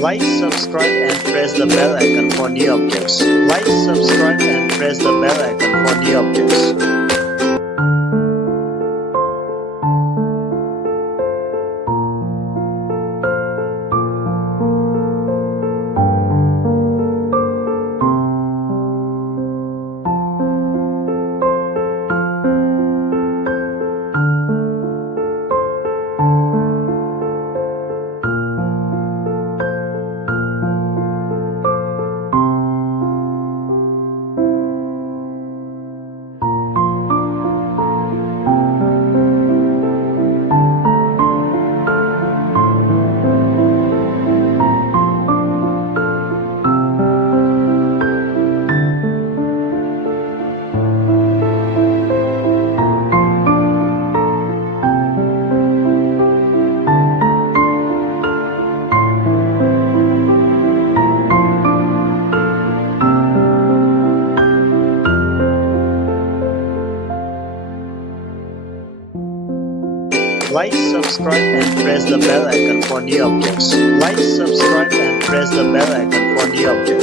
Like, subscribe, and press the bell icon for new updates. Like, subscribe, and press the bell icon for new updates. Like, subscribe, and press the bell icon for new updates. Like, subscribe, and press the bell icon for new updates.